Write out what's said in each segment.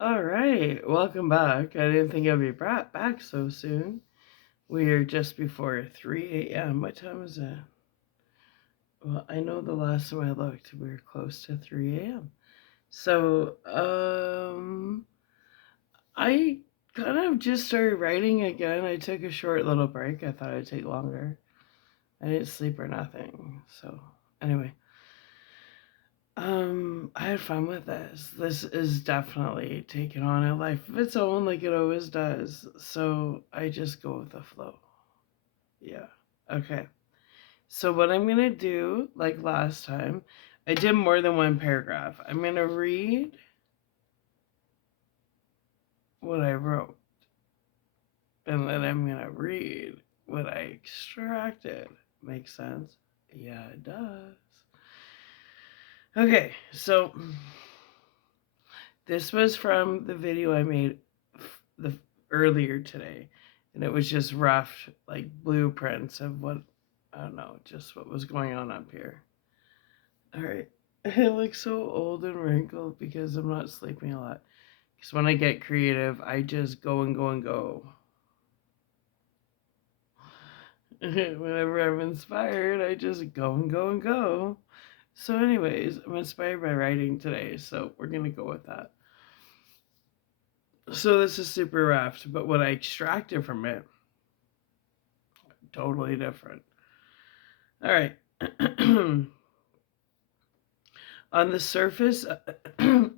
All right, welcome back. I didn't think I'd be brought back so soon. We are just before 3 a.m. What time is it? Well, I know the last time I looked, we were close to 3 a.m. So, I kind of just started writing again. I took a short little break. I thought it'd take longer. I didn't sleep or nothing. So, anyway, I had fun with this. This is definitely taking on a life of its own, like it always does. So I just go with the flow. Yeah. Okay. So what I'm gonna do, like last time, I did more than one paragraph. I'm gonna read what I wrote, and then I'm gonna read what I extracted. Makes sense? Yeah, it does. Okay, so this was from the video I made the earlier today, and it was just rough, like blueprints of what I don't know, just what was going on up here. All right, I look so old and wrinkled because I'm not sleeping a lot. Because when I get creative, I just go and go and go. Whenever I'm inspired, I just go and go and go. So, anyways, I'm inspired by writing today, so we're gonna go with that. So this is super raft, but what I extracted from it, totally different. All right. On the surface, I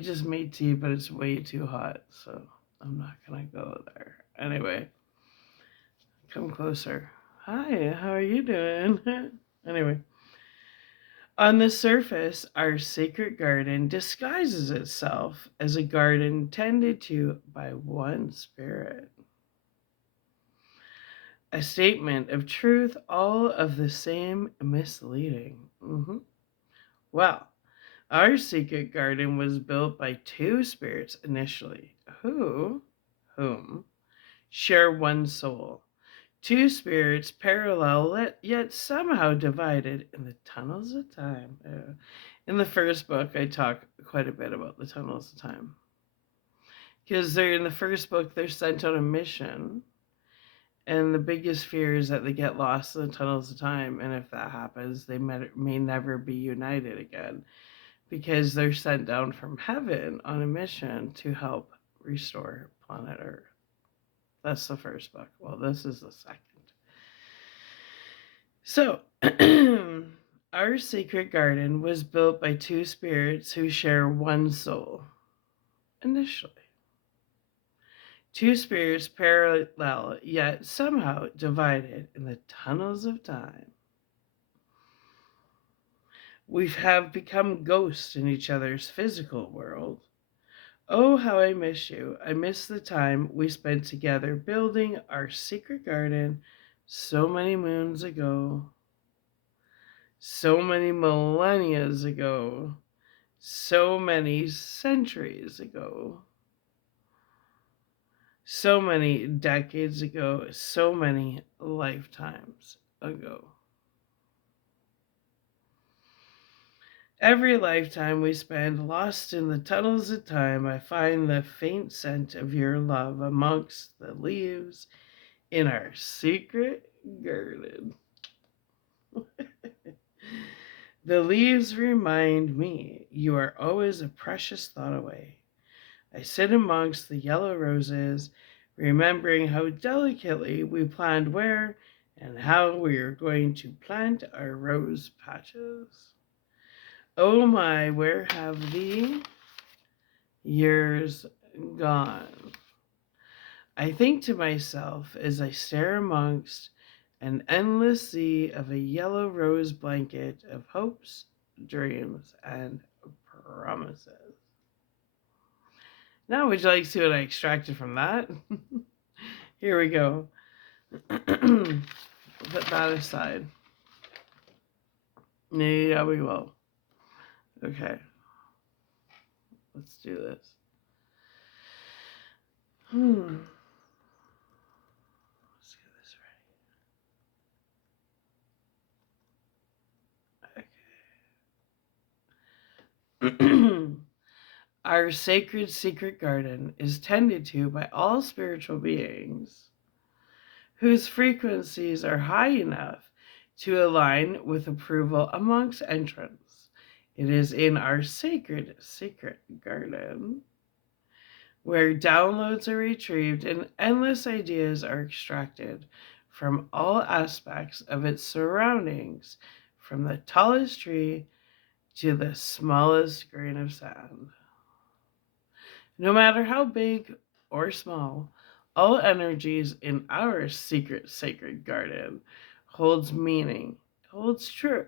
just made tea, but it's way too hot, so I'm not gonna go there. Anyway, come closer. Hi, how are you doing? Anyway, on the surface, our sacred garden disguises itself as a garden tended to by one spirit. A statement of truth, all of the same misleading. Well, our secret garden was built by two spirits initially, whom share one soul. Two spirits parallel yet somehow divided in the tunnels of time. In the first book, I talk quite a bit about the tunnels of time. Because they're in the first book, they're sent on a mission. And the biggest fear is that they get lost in the tunnels of time. And if that happens, they may never be united again. Because they're sent down from heaven on a mission to help restore planet Earth. That's the first book. Well, this is the second. So, our sacred garden was built by two spirits who share one soul. Initially, two spirits parallel yet somehow divided in the tunnels of time. We have become ghosts in each other's physical world. Oh, how I miss you. I miss the time we spent together building our secret garden so many moons ago, so many millennia ago, so many centuries ago, so many decades ago, so many lifetimes ago. Every lifetime we spend lost in the tunnels of time, I find the faint scent of your love amongst the leaves in our secret garden. The leaves remind me you are always a precious thought away. I sit amongst the yellow roses, remembering how delicately we planned where and how we are going to plant our rose patches. Oh my, where have the years gone? I think to myself as I stare amongst an endless sea of a yellow rose blanket of hopes, dreams, and promises. Now, would you like to see what I extracted from that? Here we go. Put that aside. Yeah, we will. Okay, let's do this. Let's get this right. Okay. Our sacred secret garden is tended to by all spiritual beings whose frequencies are high enough to align with approval amongst entrants. It is in our sacred secret garden where downloads are retrieved and endless ideas are extracted from all aspects of its surroundings, from the tallest tree to the smallest grain of sand. No matter how big or small, all energies in our secret sacred garden holds meaning, holds truth,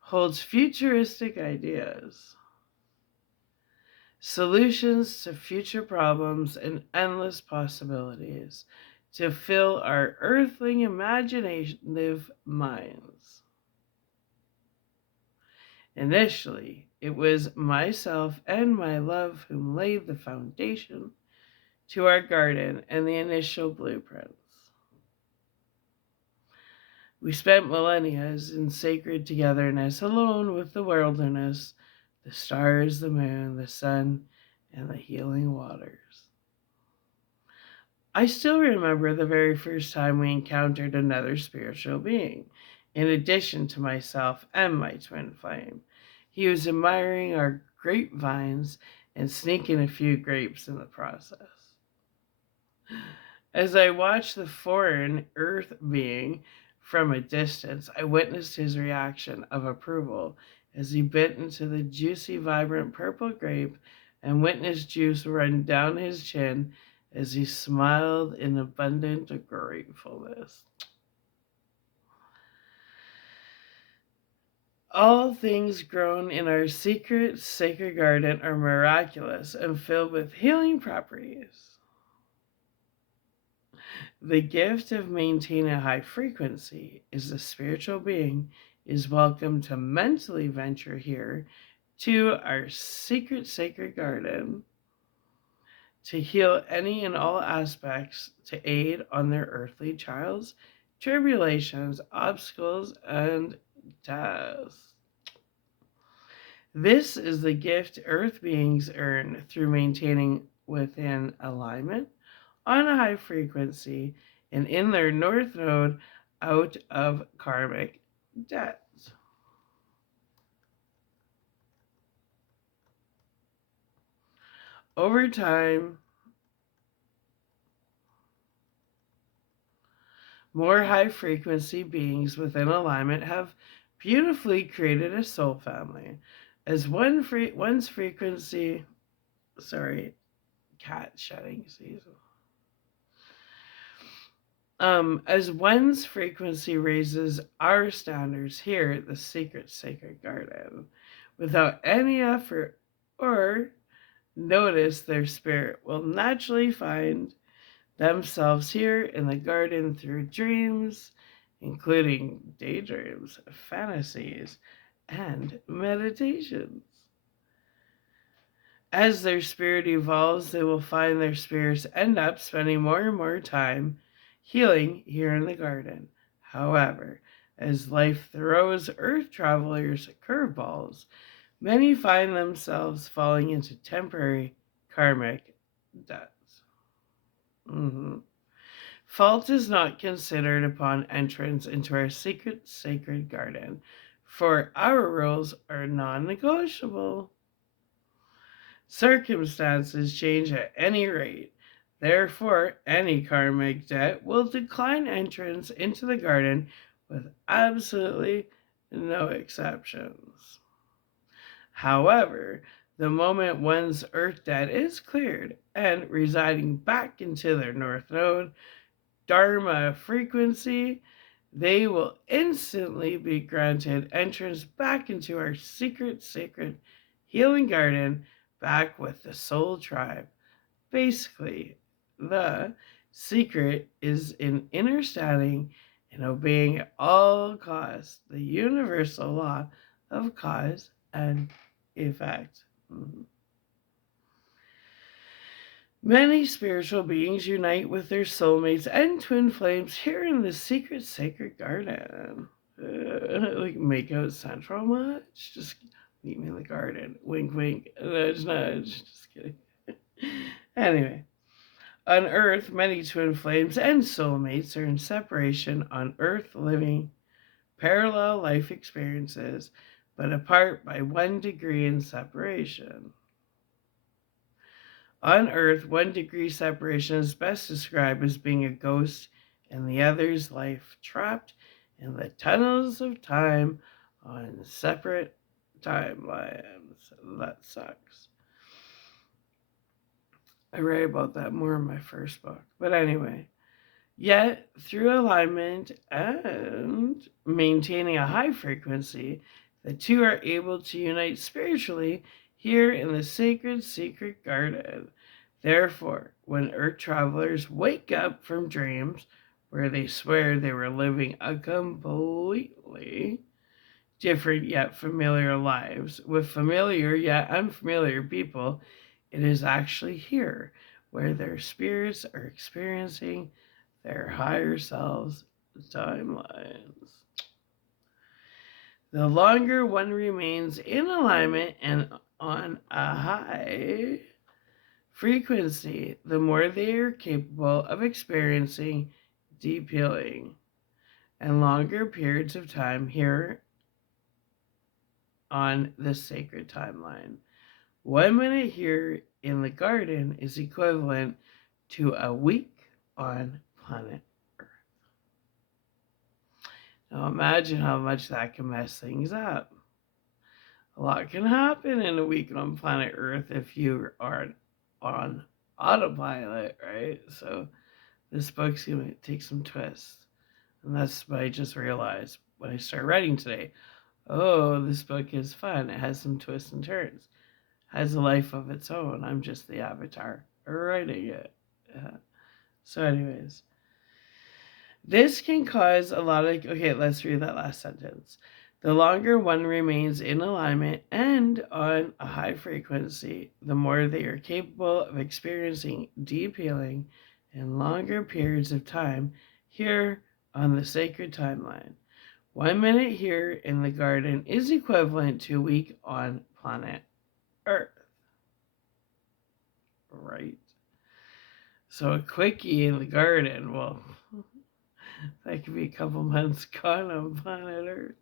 holds futuristic ideas, solutions to future problems, and endless possibilities to fill our earthling imaginative minds. Initially, it was myself and my love whom laid the foundation to our garden and the initial blueprints. We spent millennia in sacred togetherness, alone with the wilderness, the stars, the moon, the sun, and the healing waters. I still remember the very first time we encountered another spiritual being, in addition to myself and my twin flame. He was admiring our grapevines and sneaking a few grapes in the process. As I watched the foreign earth being from a distance, I witnessed his reaction of approval as he bit into the juicy, vibrant purple grape and witnessed juice run down his chin as he smiled in abundant gratefulness. All things grown in our secret sacred garden are miraculous and filled with healing properties. The gift of maintaining a high frequency is the spiritual being is welcome to mentally venture here to our secret sacred garden to heal any and all aspects to aid on their earthly trials, tribulations, obstacles, and tasks. This is the gift earth beings earn through maintaining within alignment on a high frequency and in their north node out of karmic debt. Over time, more high frequency beings within alignment have beautifully created a soul family. As one's frequency, sorry, cat shedding season. As one's frequency raises our standards here at the secret sacred garden, without any effort or notice, their spirit will naturally find themselves here in the garden through dreams, including daydreams, fantasies, and meditations. As their spirit evolves, they will find their spirits end up spending more and more time healing here in the garden. However, as life throws earth travelers curveballs, many find themselves falling into temporary karmic debts. Fault is not considered upon entrance into our secret sacred garden, for our rules are non-negotiable. Circumstances change at any rate. Therefore, any karmic debt will decline entrance into the garden with absolutely no exceptions. However, the moment one's earth debt is cleared and residing back into their north node, Dharma frequency, they will instantly be granted entrance back into our secret sacred healing garden, back with the soul tribe. Basically, the secret is in understanding and obeying at all costs the universal law of cause and effect. Many spiritual beings unite with their soulmates and twin flames here in the secret sacred garden. Like make out central much? Just Meet me in the garden. Wink, wink. Nudge, nudge. Just kidding. Anyway, on Earth, many twin flames and soulmates are in separation on Earth, living parallel life experiences, but apart by 1 degree in separation. On Earth, 1 degree separation is best described as being a ghost in the other's life, trapped in the tunnels of time on separate timelines. That sucks. I write about that more in my first book. But anyway, yet through alignment and maintaining a high frequency, the two are able to unite spiritually here in the sacred secret garden. Therefore, when Earth travelers wake up from dreams where they swear they were living a completely different yet familiar lives with familiar yet unfamiliar people, it is actually here where their spirits are experiencing their higher selves timelines. The longer one remains in alignment and on a high frequency, the more they are capable of experiencing deep healing and longer periods of time here on the sacred timeline. 1 minute here in the garden is equivalent to a week on planet Earth. Now imagine how much that can mess things up. A lot can happen in a week on planet Earth if you are on autopilot, right? So this book's going to take some twists. And that's what I just realized when I started writing today. Oh, this book is fun. It has some twists and turns. It has a life of its own. I'm just the avatar writing it. So anyways, this can cause a lot of... Okay, let's read that last sentence. The longer one remains in alignment and on a high frequency, the more they are capable of experiencing deep healing in longer periods of time here on the sacred timeline. 1 minute here in the garden is equivalent to a week on planet Earth. Right? So a quickie in the garden, well, that could be a couple months gone on planet Earth.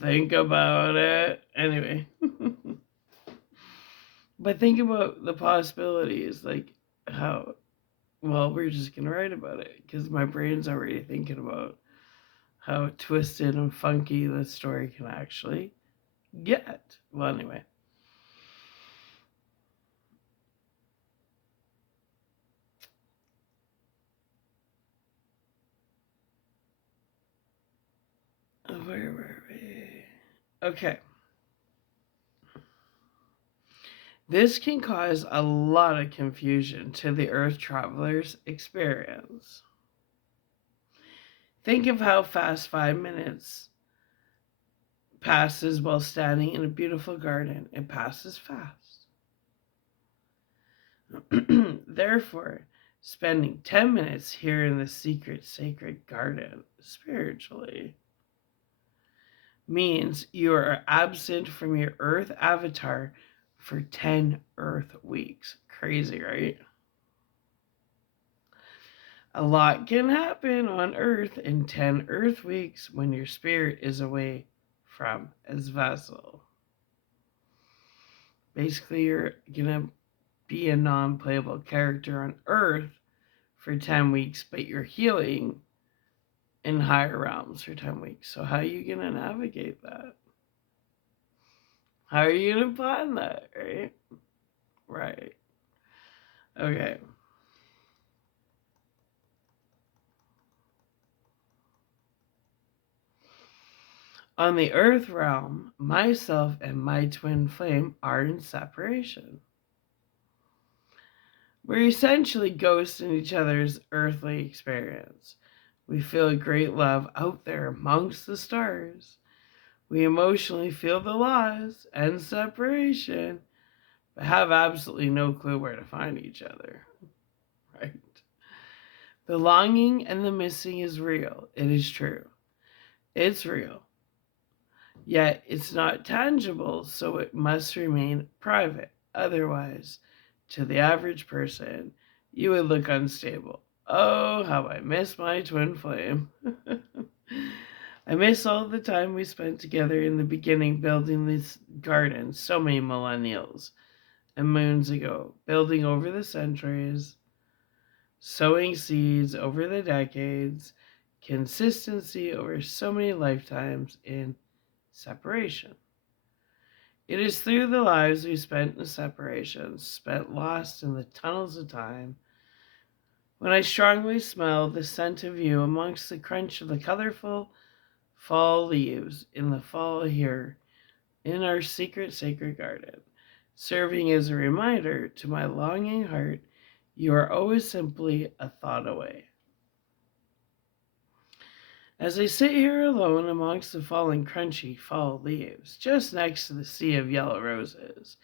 Think about it. Anyway. But think about the possibilities, like how, well, we're just going to write about it because my brain's already thinking about how twisted and funky the story can actually get. Well, anyway. Where were we? Okay. This can cause a lot of confusion to the Earth traveler's experience. Think of how fast 5 minutes passes while standing in a beautiful garden. It passes fast. Therefore, spending 10 minutes here in the secret sacred garden spiritually means you are absent from your Earth avatar for 10 Earth weeks. Crazy, right? A lot can happen on Earth in 10 Earth weeks when your spirit is away from its vessel. Basically, you're going to be a non-playable character on Earth for 10 weeks, but you're healing in higher realms for 10 weeks. So how are you going to navigate that? How are you going to plan that, right? Right. Okay. On the Earth realm, myself and my twin flame are in separation. We're essentially ghosts in each other's earthly experience. We feel a great love out there amongst the stars. We emotionally feel the loss and separation, but have absolutely no clue where to find each other. Right? The longing and the missing is real. It is true. It's real. Yet it's not tangible, so it must remain private. Otherwise, to the average person, you would look unstable. Oh, how I miss my twin flame. I miss all the time we spent together in the beginning building this garden so many millennials and moons ago, building over the centuries, sowing seeds over the decades, consistency over so many lifetimes in separation. It is through the lives we spent in separation, spent lost in the tunnels of time, when I strongly smell the scent of you amongst the crunch of the colorful fall leaves in the fall here in our secret sacred garden, serving as a reminder to my longing heart you are always simply a thought away. As I sit here alone amongst the falling crunchy fall leaves, just next to the sea of yellow roses,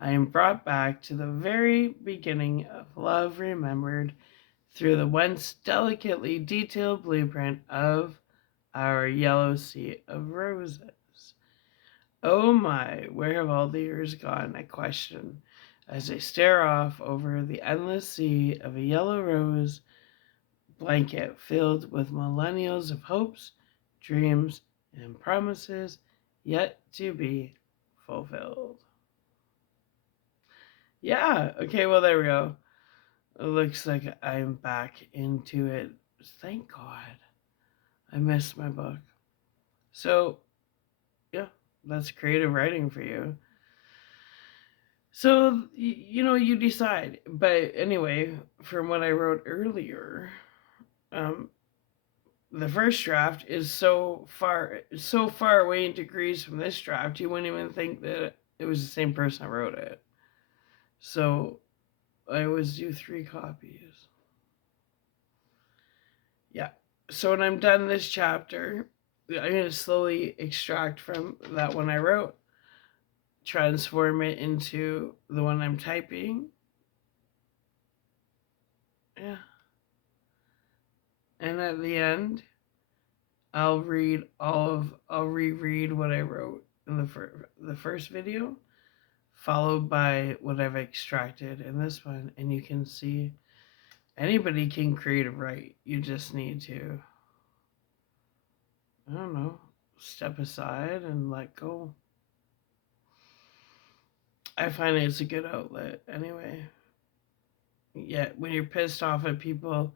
I am brought back to the very beginning of love remembered through the once delicately detailed blueprint of our yellow sea of roses. Oh my, where have all the years gone? I question as I stare off over the endless sea of a yellow rose blanket filled with millennials of hopes, dreams, and promises yet to be fulfilled. Yeah, okay, well, there we go. It looks like I'm back into it. Thank God. I missed my book. So, yeah, that's creative writing for you. So, you decide. But anyway, from what I wrote earlier, um, the first draft is so far away in degrees from this draft, you wouldn't even think that it was the same person that wrote it. So, I always do 3 copies. Yeah. So when I'm done this chapter, I'm going to slowly extract from that one I wrote, transform it into the one I'm typing. Yeah. And at the end, I'll reread what I wrote in the first video, followed by what I've extracted in this one, and you can see anybody can create a write. You just need to, I don't know, step aside and let go. I find it's a good outlet anyway. Yeah, when you're pissed off at people,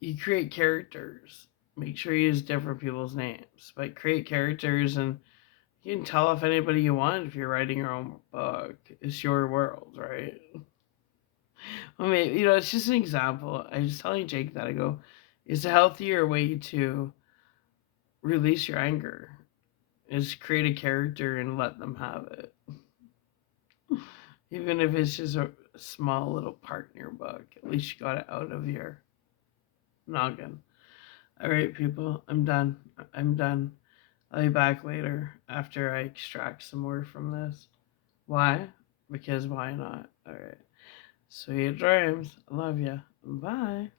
you create characters. Make sure you use different people's names, but create characters, and you can tell if anybody you want if you're writing your own book. It's your world, right? I mean, it's just an example. I was telling Jake that I go, it's a healthier way to release your anger is create a character and let them have it. Even if it's just a small little part in your book, at least you got it out of your noggin. All right, people, I'm done. I'm done. I'll be back later after I extract some more from this. Why? Because why not? All right. Sweet dreams. I love you. Bye.